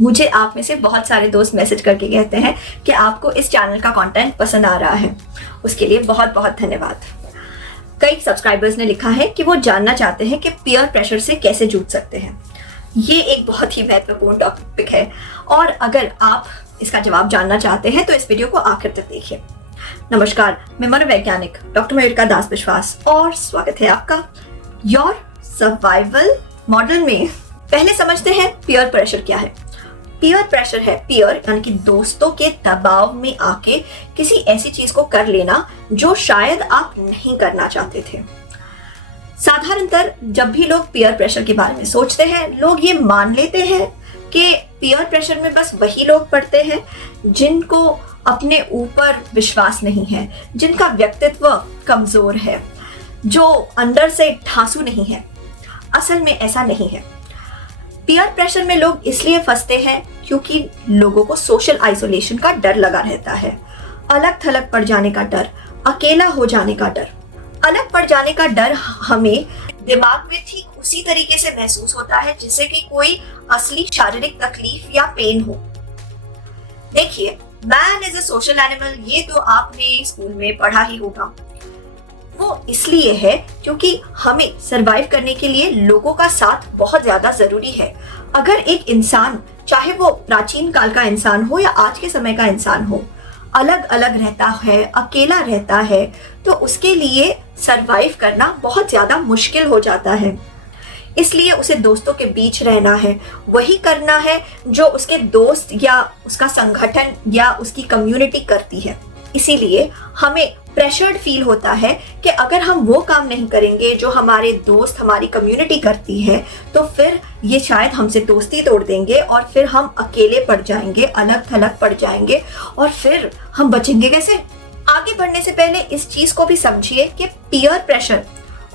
मुझे आप में से बहुत सारे दोस्त मैसेज करके कहते हैं कि आपको इस चैनल का कंटेंट पसंद आ रहा है। उसके लिए बहुत बहुत धन्यवाद। कई सब्सक्राइबर्स ने लिखा है कि वो जानना चाहते हैं कि पीयर प्रेशर से कैसे जूझ सकते हैं। ये एक बहुत ही महत्वपूर्ण टॉपिक है और अगर आप इसका जवाब जानना चाहते हैं तो इस वीडियो को आखिर तक देखिए। नमस्कार, मैं मनोवैज्ञानिक डॉक्टर मयूरिका दास विश्वास और स्वागत है आपका योर सर्वाइवल मॉडल में। पहले समझते हैं पीयर प्रेशर क्या है। पीयर प्रेशर है पीयर यानी कि दोस्तों के दबाव में आके किसी ऐसी चीज को कर लेना जो शायद आप नहीं करना चाहते थे। साधारणतः जब भी लोग पीयर प्रेशर के बारे में सोचते हैं, लोग ये मान लेते हैं कि पीयर प्रेशर में बस वही लोग पड़ते हैं जिनको अपने ऊपर विश्वास नहीं है, जिनका व्यक्तित्व कमजोर है, जो अंदर से ठासू नहीं है। असल में ऐसा नहीं है। पीयर प्रेशर में लोग इसलिए फंसते हैं क्योंकि लोगों को सोशल आइसोलेशन का डर लगा रहता है। अलग थलग पड़ जाने का डर, अकेला हो जाने का डर। अलग पड़ जाने का डर हमें दिमाग में ठीक उसी तरीके से महसूस होता है जैसे कि कोई असली शारीरिक तकलीफ या पेन हो। देखिए, man is a social animal, ये तो आपने स्कूल में पढ़ा ही होगा। वो इसलिए है क्योंकि हमें सरवाइव करने के लिए लोगों का साथ बहुत ज्यादा जरूरी है। अगर एक इंसान, चाहे वो प्राचीन काल का इंसान हो या आज के समय का इंसान हो, अलग अलग रहता है, अकेला रहता है, तो उसके लिए सरवाइव करना बहुत ज्यादा मुश्किल हो जाता है। इसलिए उसे दोस्तों के बीच रहना है, वही करना है जो उसके दोस्त या उसका संगठन या उसकी कम्युनिटी करती है। इसीलिए हमें प्रेशर्ड फील होता है कि अगर हम वो काम नहीं करेंगे जो हमारे दोस्त, हमारी कम्युनिटी करती है, तो फिर ये शायद हमसे दोस्ती तोड़ देंगे और फिर हम अकेले पड़ जाएंगे, अलग थलग पड़ जाएंगे और फिर हम बचेंगे कैसे? आगे बढ़ने से पहले इस चीज को भी समझिए कि पीयर प्रेशर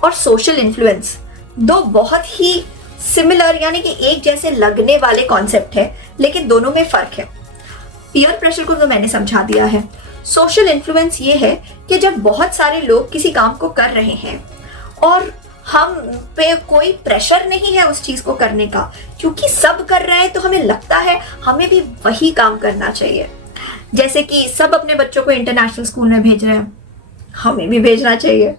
और सोशल इन्फ्लुएंस दो बहुत ही सिमिलर यानी कि एक जैसे लगने वाले कॉन्सेप्ट है, लेकिन दोनों में फर्क है। पीयर प्रेशर को तो मैंने समझा दिया है। सोशल इन्फ्लुएंस ये है कि जब बहुत सारे लोग किसी काम को कर रहे हैं और हम पे कोई प्रेशर नहीं है उस चीज को करने का, क्योंकि सब कर रहे हैं तो हमें लगता है हमें भी वही काम करना चाहिए। जैसे कि सब अपने बच्चों को इंटरनेशनल स्कूल में भेज रहे हैं, हमें भी भेजना चाहिए।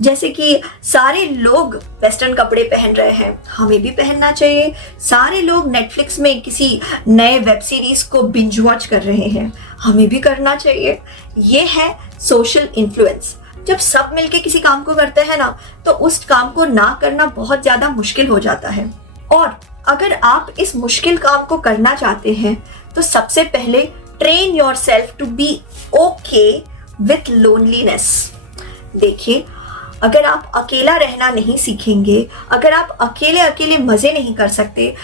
जैसे कि सारे लोग वेस्टर्न कपड़े पहन रहे हैं, हमें भी पहनना चाहिए। सारे लोग नेटफ्लिक्स में किसी नए वेब सीरीज को बिंज वॉच कर रहे हैं, हमें भी करना चाहिए। ये है सोशल इन्फ्लुएंस। जब सब मिलके किसी काम को करते हैं ना, तो उस काम को ना करना बहुत ज्यादा मुश्किल हो जाता है। और अगर आप इस मुश्किल काम को करना चाहते हैं तो सबसे पहले train yourself to be okay with loneliness. देखिए, अगर आप अकेला रहना नहीं सीखेंगे, अगर आप अकेले अकेले मजे नहीं कर सकते,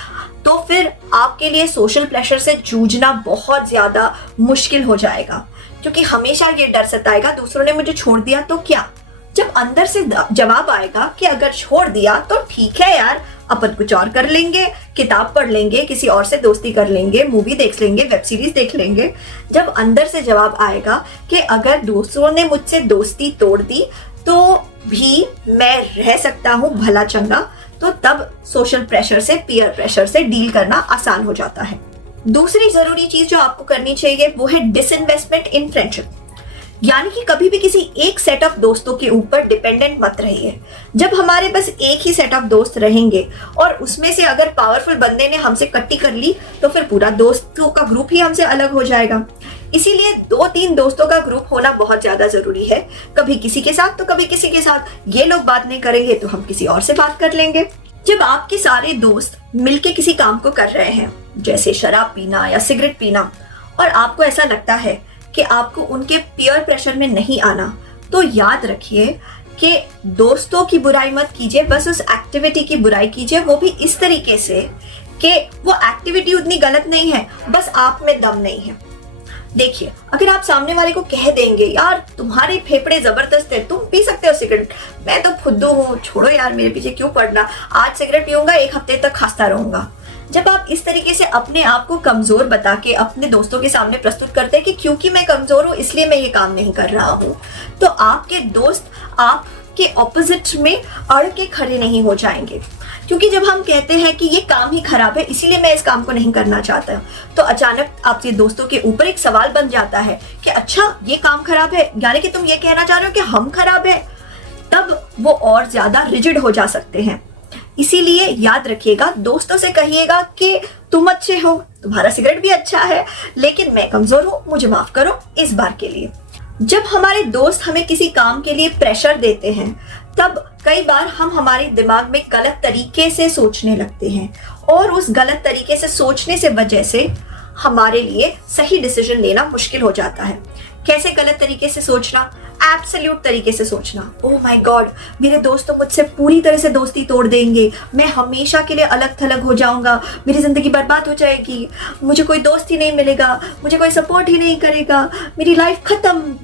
तो फिर आपके लिए सोशल प्रेशर से जूझना बहुत ज्यादा मुश्किल हो जाएगा। क्योंकि हमेशा ये डर सताएगा, दूसरों ने मुझे छोड़ दिया तो क्या। जब अंदर से जवाब आएगा कि अगर छोड़ दिया तो ठीक है यार, अपन कुछ और कर लेंगे, किताब पढ़ लेंगे, किसी और से दोस्ती कर लेंगे, मूवी देख लेंगे, वेब सीरीज देख लेंगे। जब अंदर से जवाब आएगा कि अगर दूसरों ने मुझसे दोस्ती तोड़ दी तो भी मैं रह सकता हूँ भला चंगा, तो तब सोशल प्रेशर से, पीयर प्रेशर से डील करना आसान हो जाता है। दूसरी जरूरी चीज जो आपको करनी चाहिए वो है डिसइन्वेस्टमेंट इन फ्रेंडशिप। यानी कि कभी भी किसी एक सेट ऑफ दोस्तों के ऊपर डिपेंडेंट मत रहिए। जब हमारे बस एक ही सेट ऑफ दोस्त रहेंगे और उसमें से अगर पावरफुल बंदे ने हमसे कट्टी कर ली तो फिर पूरा दोस्तों का ग्रुप ही हमसे अलग हो जाएगा। इसीलिए 2-3 दोस्तों का ग्रुप होना बहुत ज्यादा जरूरी है। कभी किसी के साथ तो कभी किसी के साथ। ये लोग बात नहीं करेंगे तो हम किसी और से बात कर लेंगे। जब आपके सारे दोस्त मिलके किसी काम को कर रहे हैं, जैसे शराब पीना या सिगरेट पीना, और आपको ऐसा लगता है कि आपको उनके पीयर प्रेशर में नहीं आना, तो याद रखिए कि दोस्तों की बुराई मत कीजिए, बस उस एक्टिविटी की बुराई कीजिए। वो भी इस तरीके से कि वो एक्टिविटी उतनी गलत नहीं है, बस आप में दम नहीं है। देखिए, अगर आप सामने वाले को कह देंगे यार तुम्हारे फेफड़े जबरदस्त है, तुम पी सकते हो सिगरेट, मैं तो फुद्दू हूँ, छोड़ो यार मेरे पीछे क्यों पड़ना, आज सिगरेट पीऊंगा 1 हफ्ते तक खांसता रहूंगा। जब आप इस तरीके से अपने आप को कमजोर बता के अपने दोस्तों के सामने प्रस्तुत करते हैं कि क्योंकि मैं कमजोर हूँ इसलिए मैं ये काम नहीं कर रहा हूँ, तो आपके दोस्त आपके ऑपोजिट में अड़ के खड़े नहीं हो जाएंगे। क्योंकि जब हम कहते हैं कि ये काम ही खराब है इसीलिए मैं इस काम को नहीं करना चाहता, तो अचानक आपके दोस्तों के ऊपर एक सवाल बन जाता है कि अच्छा ये काम खराब है, यानी कि तुम ये कहना चाह रहे हो कि हम खराब है, तब वो और ज्यादा रिजिड हो जा सकते हैं। इसीलिए याद रखिएगा, दोस्तों से कहिएगा कि तुम अच्छे हो, तुम्हारा सिगरेट भी अच्छा है, लेकिन मैं कमजोर हूं, मुझे माफ करो इस बार के लिए। जब हमारे दोस्त हमें किसी काम के लिए प्रेशर देते हैं, तब कई बार हम हमारे दिमाग में गलत तरीके से सोचने लगते हैं, और उस गलत तरीके से सोचने से वजह से हमारे लिए सही डिसीजन लेना मुश्किल हो जाता है। कैसे गलत तरीके से सोचना? एब्सोल्यूट तरीके से सोचना। ओह माय गॉड, मेरे दोस्त तो मुझसे पूरी तरह से दोस्ती तोड़ देंगे, मैं हमेशा के लिए अलग थलग हो जाऊंगा, मेरी जिंदगी बर्बाद हो जाएगी, मुझे कोई दोस्त ही नहीं मिलेगा, मुझे कोई सपोर्ट ही नहीं करेगा, मेरी लाइफ खत्म।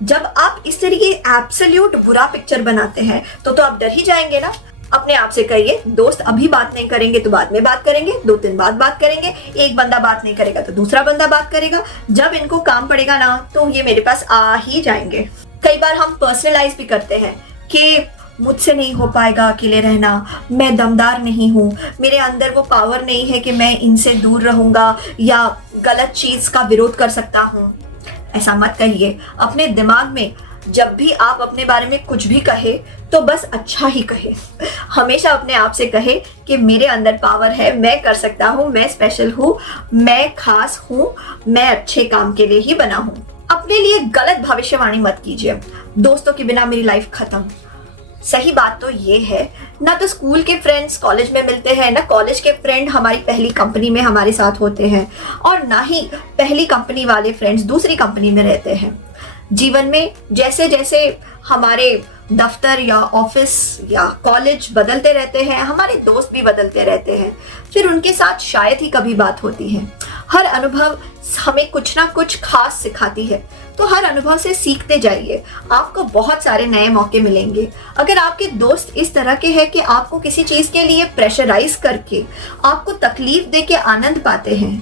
जब आप इस तरीके एब्सोल्यूट बुरा पिक्चर बनाते हैं तो आप डर ही जाएंगे ना। अपने आप से कहिए, दोस्त अभी बात नहीं करेंगे तो बाद में बात करेंगे, 2-3 बात करेंगे, एक बंदा बात नहीं करेगा तो दूसरा बंदा बात करेगा, जब इनको काम पड़ेगा ना तो ये मेरे पास आ ही जाएंगे। कई बार हम पर्सनलाइज भी करते हैं कि मुझसे नहीं हो पाएगा अकेले रहना, मैं दमदार नहीं हूँ, मेरे अंदर वो पावर नहीं है कि मैं इनसे दूर रहूंगा या गलत चीज का विरोध कर सकता हूँ। ऐसा मत कहिए। अपने दिमाग में जब भी आप अपने बारे में कुछ भी कहे तो बस अच्छा ही कहे। हमेशा अपने आप से कहे कि मेरे अंदर पावर है, मैं कर सकता हूँ, मैं स्पेशल हूँ, मैं खास हूँ, मैं अच्छे काम के लिए ही बना हूँ। अपने लिए गलत भविष्यवाणी मत कीजिए, दोस्तों के बिना मेरी लाइफ खत्म। सही बात तो ये है, ना तो स्कूल के फ्रेंड्स कॉलेज में मिलते हैं, ना कॉलेज के फ्रेंड हमारी पहली कंपनी में हमारे साथ होते हैं, और ना ही पहली कंपनी वाले फ्रेंड्स दूसरी कंपनी में रहते हैं। जीवन में जैसे जैसे हमारे दफ्तर या ऑफिस या कॉलेज बदलते रहते हैं, हमारे दोस्त भी बदलते रहते हैं, फिर उनके साथ शायद ही कभी बात होती है। हर अनुभव हमें कुछ ना कुछ खास सिखाती है, तो हर अनुभव से सीखते जाइए, आपको बहुत सारे नए मौके मिलेंगे। अगर आपके दोस्त इस तरह के हैं कि आपको किसी चीज के लिए प्रेशराइज करके आपको तकलीफ दे के आनंद पाते हैं,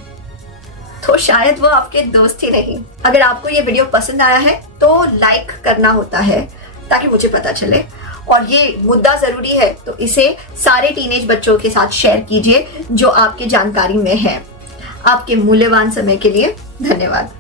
तो शायद वो आपके दोस्त ही नहीं। अगर आपको ये वीडियो पसंद आया है तो लाइक करना होता है ताकि मुझे पता चले, और ये मुद्दा जरूरी है तो इसे सारे टीनेज बच्चों के साथ शेयर कीजिए जो आपके जानकारी में है। आपके मूल्यवान समय के लिए धन्यवाद।